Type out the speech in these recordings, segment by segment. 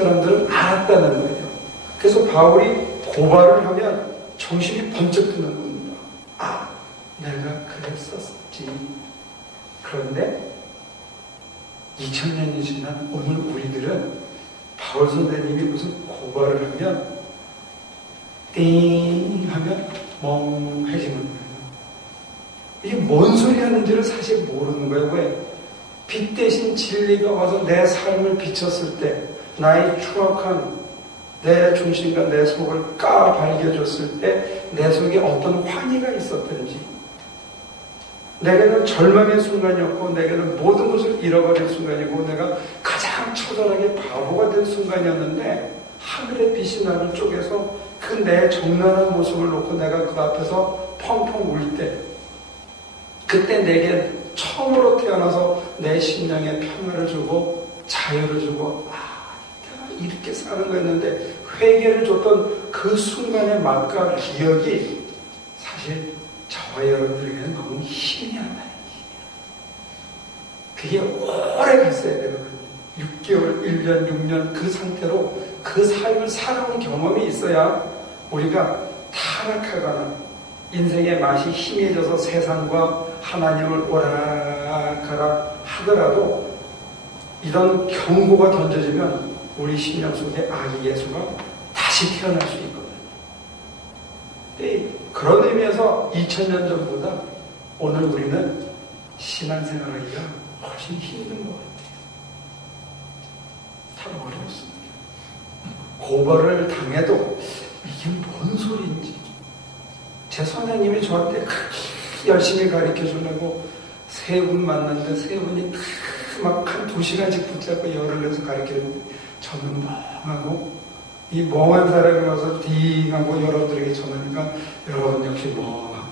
사람들은 알았다는 거예요. 그래서 바울이 고발을 하면 정신이 번쩍 드는 겁니다. 아, 내가 그랬었지. 그런데 2000년이 지난 오늘 우리들은 바울 선생님이 무슨 고발을 하면 띵 하면 멍해지는 거예요. 이게 뭔 소리 하는지를 사실 모르는 거예요. 왜? 빛 대신 진리가 와서 내 삶을 비쳤을 때, 나의 추악한 내 중심과 내 속을 까발겨줬을 때 내 속에 어떤 환희가 있었든지, 내게는 절망의 순간이었고 내게는 모든 것을 잃어버린 순간이고 내가 가장 처절하게 바보가 된 순간이었는데, 하늘의 빛이 나를 쪼개서 그 내 정난한 모습을 놓고 내가 그 앞에서 펑펑 울 때, 그때 내게 처음으로 태어나서 내 심령에 평화를 주고 자유를 주고, 아, 내가 이렇게 사는 거였는데 회개를 줬던 그 순간의 맛과 기억이 사실 저와 여러분들에게는 너무 희미하다. 그게 오래 갔어야 되거든요. 6개월, 1년, 6년 그 상태로 그 삶을 살아온 경험이 있어야 우리가 타락하거나 인생의 맛이 희미해져서 세상과 하나님을 오락가락 하더라도 이런 경고가 던져지면 우리 심령 속에 아기 예수가 다시 태어날 수 있거든요. 그런 의미에서 2000년 전보다 오늘 우리는 신앙생활하기가 훨씬 힘든 것 같아요. 참 어렵습니다. 고발을 당해도 이게 뭔 소리인지, 제 선생님이 저한테 열심히 가르쳐주려고 세 분 만났는데 세 분이 막 한 2시간씩 붙잡고 열을 내서 가르치는데 저는 멍하고, 이 멍한 사람이 와서 딩하고 여러분들에게 전하니까 여러분 역시 멍하고,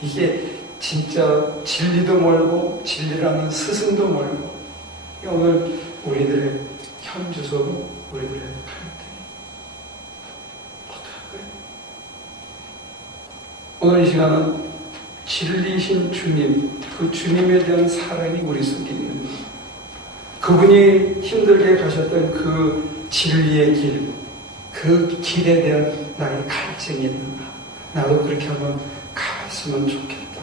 이게 진짜 진리도 멀고 진리라는 스승도 멀고, 오늘 우리들의 현주소고 우리들의 갈등이 어떡할까요? 오늘 이 시간은 진리신 주님, 그 주님에 대한 사랑이 우리 속에 있는 것, 그분이 힘들게 가셨던 그 진리의 길, 그 길에 대한 나의 갈증이 있는가, 나도 그렇게 한번 가봤으면 좋겠다.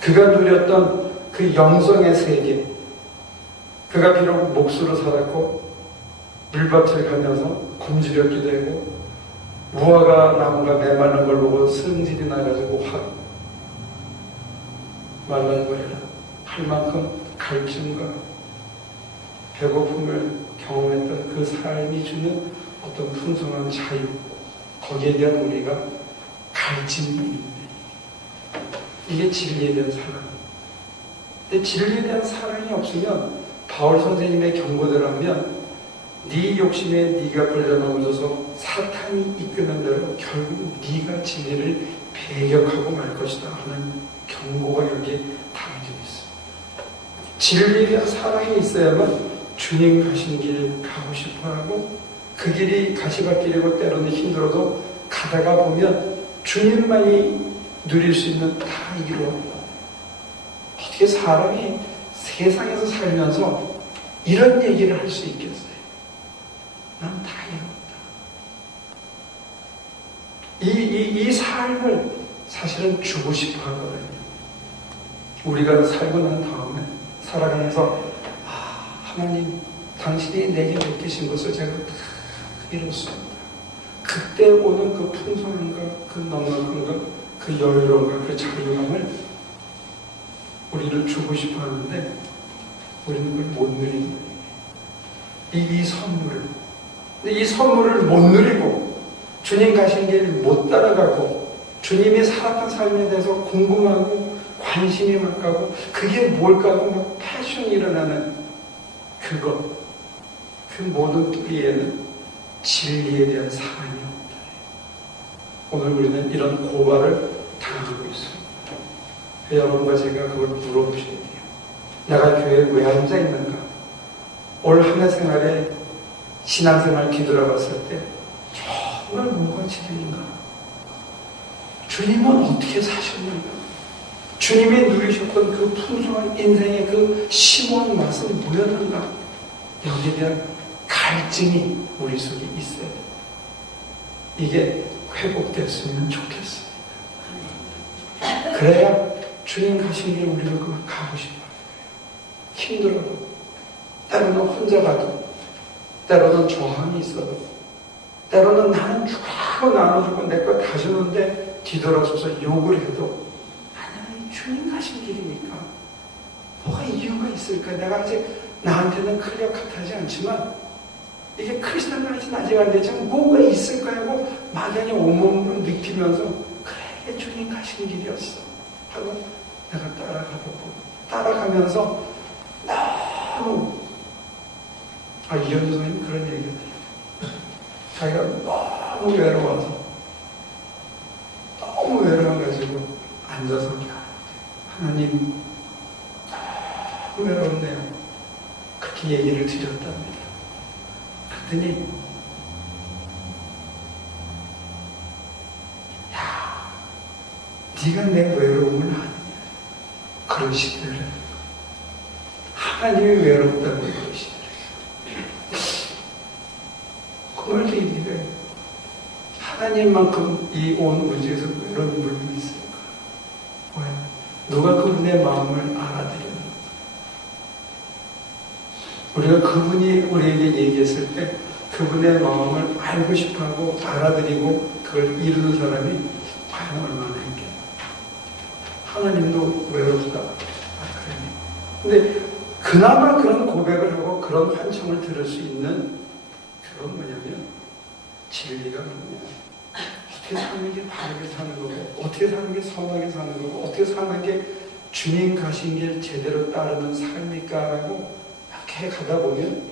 그가 누렸던 그 영성의 세계, 그가 비록 목수로 살았고 밀밭을 가면서 굶주렸기도 하고 무화과 나무가 메마른 걸 보고 승질이 나가지고 확 말라버려라 할 만큼 갈증과 배고픔을 경험했던 그 삶이 주는 어떤 풍성한 자유, 거기에 대한 우리가 갈증이 있는데, 이게 진리에 대한 사랑. 근데 진리에 대한 사랑이 없으면 바울 선생님의 경고대로라면 네 욕심에 네가 끌려넘어져서 사탄이 이끄는 대로 결국 네가 진리를 배격하고 말 것이다 하는 경고가 여기에 담겨져 있습니다. 진리에 대한 사랑이 있어야만 주님 가신 길 가고 싶어하고, 그 길이 가시밭길이고 때로는 힘들어도 가다가 보면 주님만이 누릴 수 있는 다 이루어요. 어떻게 사람이 세상에서 살면서 이런 얘기를 할 수 있겠어요? 난 다 이뤘다. 이 삶을 사실은 주고 싶어 하거든요. 우리가 살고 난 다음에 살아가면서, 아, 하나님, 당신이 내게 맡기신 것을 제가 다 이뤘습니다. 그때 오는 그 풍성함과 그 넉넉함과 그 여유로움과 그 자유함을 우리를 주고 싶어 하는데 우리는 그걸 못 누리는 거예요. 이 선물을. 근데 이 선물을 못 누리고 주님 가신 길 못 따라가고 주님이 살았던 삶에 대해서 궁금하고 관심이 막 가고 그게 뭘까 하고 막 패션이 일어나는 그것, 그 모든 뿌리에는 진리에 대한 사랑이 없다. 오늘 우리는 이런 고발을 당하고 있습니다. 여러분과 제가 그걸 물어보셔야 돼요. 내가 교회에 왜 앉아 있는가? 올 한 해 생활에 신앙생활 뒤돌아봤을 때 정말 뭐가 진리인가? 주님은 어떻게 사셨는가? 주님이 누리셨던 그 풍성한 인생의 그 심오한 맛은 뭐였는가? 여기에 대한 갈증이 우리 속에 있어야 돼요. 이게 회복됐으면 좋겠어요. 그래야 주님 가신 길 우리도 그만 가고 싶어요. 힘들어도, 때로는 혼자 가도, 때로는 저항이 있어도, 때로는 나는 주고 나눠주고 내 거 다 주는데 뒤돌아서서 욕을 해도 아니, 주님 가신 길이니까 뭐가 이유가 있을까? 내가 아직 나한테는 클리어 컷하지 않지만 이게 크리스찬까지는 아직 안 되지만 뭐가 있을까 하고 막연히 온몸으로 느끼면서 그래, 이게 주님 가신 길이었어 하고 내가 따라가면서 너무 이현주 선생님이 그런 얘기를 해요. 자기가 너무 외로워서 너무 외로워가지고 앉아서 하나님 너무 외롭네요. 그렇게 얘기를 드렸답니다. 그랬더니 야, 네가 내 외로움을 아느냐 그러시길래 하나님이 외롭다고 그러시길래 그 말도 이래. 하나님만큼 이 온 우주에서 외로운 분이 있을까? 왜? 누가 그분의 마음을 알아들였나? 우리가 그분이 우리에게 얘기했을 때 그분의 마음을 알고 싶어하고 알아들이고 그걸 이루는 사람이 과연 얼마나 있겠나? 하나님도 외롭다. 근데 그나마 그런 고백을 하고 그런 환청을 들을 수 있는 그건 뭐냐면 진리가 뭐냐? 어떻게 사는 게 바르게 사는 거고, 어떻게 사는 게 선하게 사는 거고, 어떻게 사는 게 주님 가신 길 제대로 따르는 삶일까라고 이렇게 가다 보면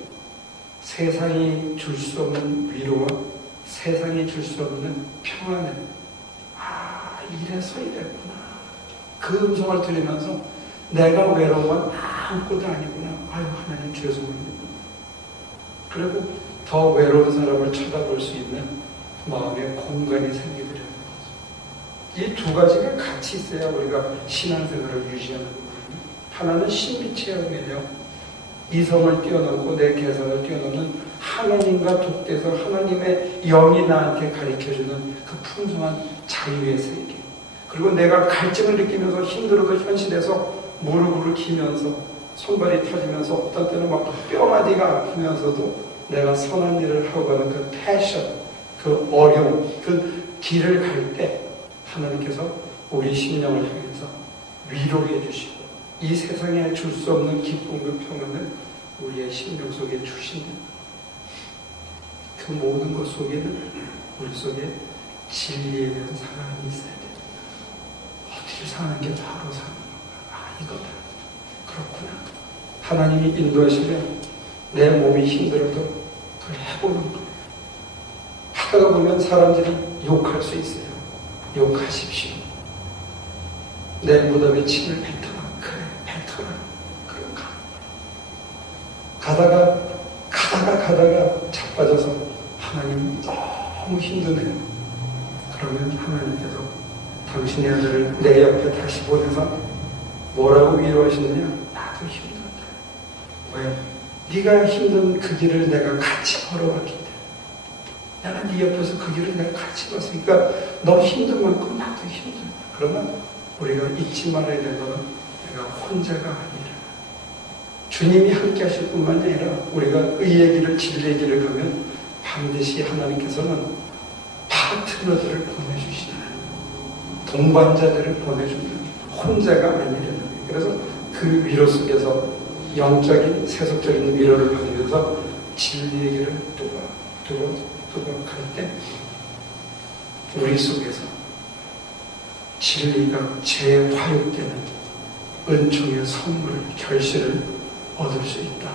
세상이 줄 수 없는 위로와 세상이 줄 수 없는 평안을 이래서 이랬구나. 그 음성을 들으면서 내가 외로운 건 아무것도 아니구나. 아유, 하나님 죄송합니다. 그리고 더 외로운 사람을 쳐다볼 수 있는 마음의 공간이 생기게 되는 거죠. 이 두 가지가 같이 있어야 우리가 신앙생활을 유지하는 거거든요. 하나는 신비 체험이에요. 이성을 뛰어넘고 내 계산을 뛰어넘는 하나님과 독대서 하나님의 영이 나한테 가르쳐주는 그 풍성한 자유의 세계. 그리고 내가 갈증을 느끼면서 힘들어도 현실에서 무릎을 기면서 손발이 터지면서 어떤 때는 막 뼈마디가 아프면서도 내가 선한 일을 하고 가는 그 패션, 그 어려움, 그 길을 갈 때 하나님께서 우리 심령을 향해서 위로해 주시고 이 세상에 줄 수 없는 기쁨과 평안을 우리의 심령 속에 주신다. 그 모든 것 속에는 우리 속에 진리에 대한 사랑이 있어야 됩니다. 어떻게 사는 게 바로 사는 건가? 이거다. 그렇구나. 하나님이 인도하시면 내 몸이 힘들어도 그걸 해보는 거예요. 하다가 보면 사람들이 욕할 수 있어요. 욕하십시오. 내 무덤에 침을 뱉어라. 그래, 뱉어라. 그럼 가다가 자빠져서 하나님 너무 힘드네요. 그러면 하나님께서 당신의 아들을 내 옆에 다시 보내서 뭐라고 위로하시느냐? 나도 힘들다. 왜? 네가 힘든 그 길을 내가 같이 걸어왔기 때문에 내가 네 옆에서 그 길을 내가 같이 갔으니까 너 힘든 만큼 나도 힘들다. 그러면 우리가 잊지 말아야 될 것은 내가 혼자가 아니라 주님이 함께 하실 뿐만 아니라 우리가 의의 길을 진리의 길을 가면 반드시 하나님께서는 파트너들을 보내주시나요? 동반자들을 보내준다. 혼자가 아니라는 거예요. 그래서 그 위로 속에서 영적인 세속적인 위로를 받으면서 진리의 길을 뚜벅 갈 때 우리 속에서 진리가 재화육되는 은총의 선물, 결실을 얻을 수 있다.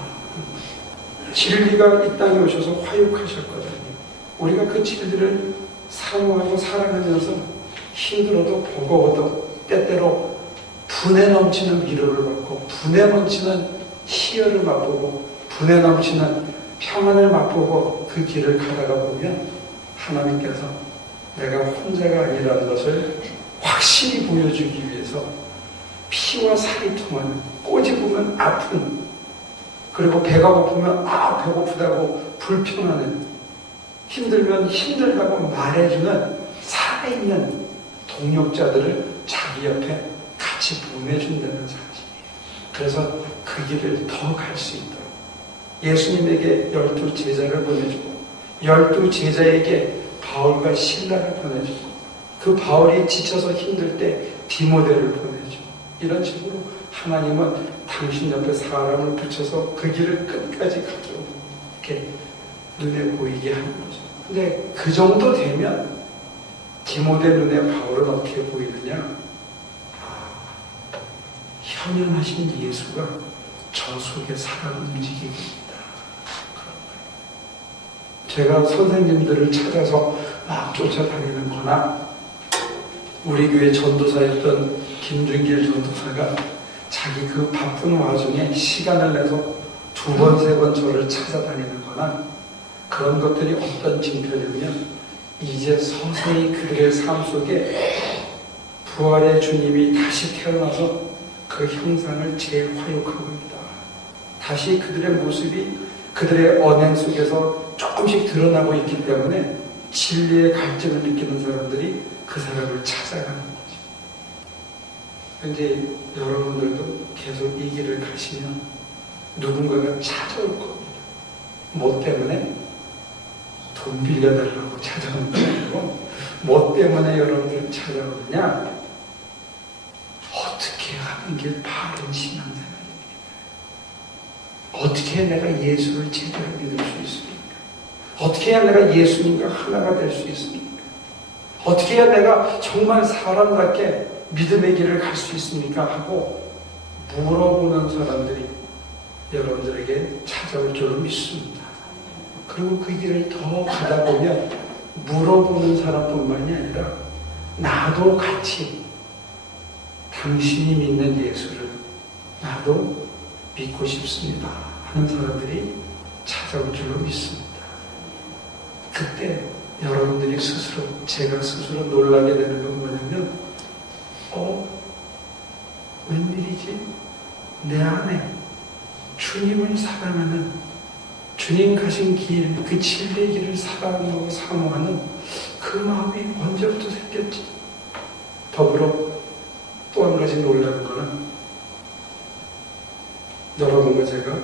진리가 이 땅에 오셔서 화육하셨거든요. 우리가 그 진리를 사모하고 사랑하면서 힘들어도 버거워도 때때로 분에 넘치는 위로를 받고 분에 넘치는 희열을 맛보고 분에 넘치는 평안을 맛보고 그 길을 가다가 보면 하나님께서 내가 혼자가 아니라는 것을 확실히 보여주기 위해서 피와 살이 통하는 꼬집으면 아픈 그리고 배가 고프면 배고프다고 불평하는, 힘들면 힘들다고 말해주는 살아있는 동역자들을 자기 옆에 같이 보내준다는 사실이에요. 그래서 그 길을 더 갈 수 있도록 예수님에게 12 제자를 보내주고 12 제자에게 바울과 실라를 보내주고 그 바울이 지쳐서 힘들 때 디모데를 보내주고 이런 식으로 하나님은 당신 옆에 사람을 붙여서 그 길을 끝까지 가죠. 이렇게 눈에 보이게 하는 거죠. 근데 그 정도 되면 디모데 눈에 바울은 어떻게 보이느냐? 현현하신 예수가 저 속에 살아 움직이고 있다. 제가 선생님들을 찾아서 막 쫓아다니는 거나 우리 교회 전도사였던 김준길 전도사가 자기 그 바쁜 와중에 시간을 내서 2번, 3번 저를 찾아다니는 거나 그런 것들이 어떤 징표냐면 이제 서서히 그들의 삶 속에 부활의 주님이 다시 태어나서 그 형상을 재화육하고 있다. 다시 그들의 모습이 그들의 언행 속에서 조금씩 드러나고 있기 때문에 진리의 갈증을 느끼는 사람들이 그 사람을 찾아가는 거죠. 이제 여러분들도 계속 이 길을 가시면 누군가가 찾아올 겁니다. 뭐 때문에? 돈 빌려달라고 찾아오는 게 아니고 뭐 때문에 여러분들을 찾아오느냐? 어떻게 하는 게 바른 신앙생활입니까? 어떻게 해야 내가 예수를 제대로 믿을 수 있습니까? 어떻게 해야 내가 예수님과 하나가 될 수 있습니까? 어떻게 해야 내가 정말 사람답게 믿음의 길을 갈 수 있습니까? 하고 물어보는 사람들이 여러분들에게 찾아올 줄로 믿습니다. 그리고 그 길을 더 가다 보면 물어보는 사람뿐만이 아니라 나도 같이 당신이 믿는 예수를 나도 믿고 싶습니다 하는 사람들이 찾아올 줄로 믿습니다. 그때 여러분들이 스스로, 제가 스스로 놀라게 되는 건 뭐냐면 웬일이지? 내 안에 주님을 사랑하는, 주님 가신 길, 그 진리의 길을 사랑하고 사모하는 그 마음이 언제부터 생겼지? 더불어 또 한 가지 놀라는 거는 여러분과 제가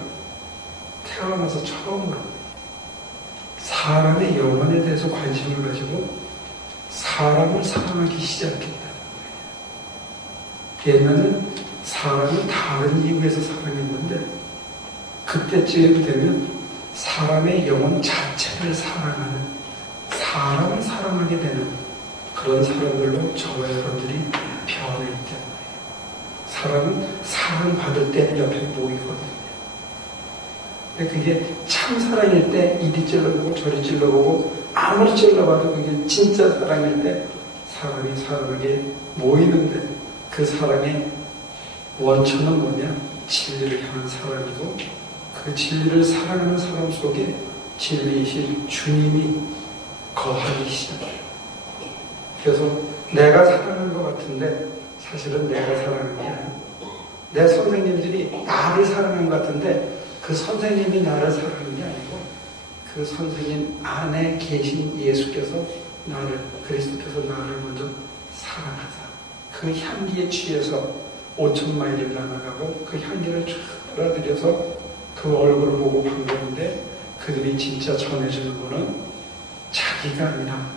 태어나서 처음으로 사람의 영혼에 대해서 관심을 가지고 사람을 사랑하기 시작했다는 거예요. 옛날에는 사람이 다른 이유에서 사랑했는데 그때쯤 되면 사람의 영혼 자체를 사랑하는, 사람을 사랑하게 되는 그런 사람들로 저와 여러분들이 변해 있다는 거예요. 사람은 사랑받을 때 옆에 모이거든요. 근데 그게 참 사랑일 때 이리 찔러보고 저리 찔러보고 아무리 찔러봐도 그게 진짜 사랑일 때 사람이 사람에게 모이는데 그 사랑의 원천은 뭐냐? 진리를 향한 사랑이고 그 진리를 사랑하는 사람 속에 진리이신 주님이 거하기 시작해요. 그래서 내가 사랑한 것 같은데 사실은 내가 사랑한 게 아니고 내 선생님들이 나를 사랑한 것 같은데 그 선생님이 나를 사랑한 게 아니고 그 선생님 안에 계신 예수께서 나를, 그리스도께서 나를 먼저 사랑하사 그 향기에 취해서 5,000마일을 나아가고 그 향기를 쫙 빨아들여서 그 얼굴을 보고 반가운데 그들이 진짜 전해주는 거는 자기가 아니라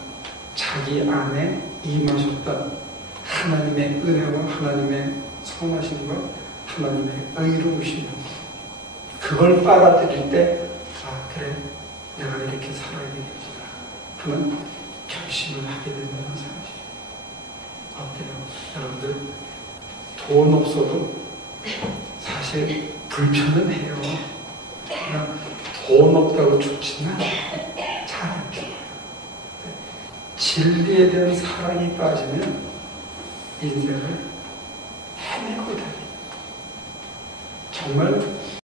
자기 안에 임하셨던 하나님의 은혜와 하나님의 선하심과 하나님의 의로우심을 그걸 빨아들일 때 그래 내가 이렇게 살아야 되겠구나 하는 결심을 하게 된다는 사실이에요. 어때요? 여러분들 돈 없어도 사실 불편은 해요. 그러나 돈 없다고 죽지는 잘 안 죽어요. 진리에 대한 사랑이 빠지면 인생을 헤매고 다니는 정말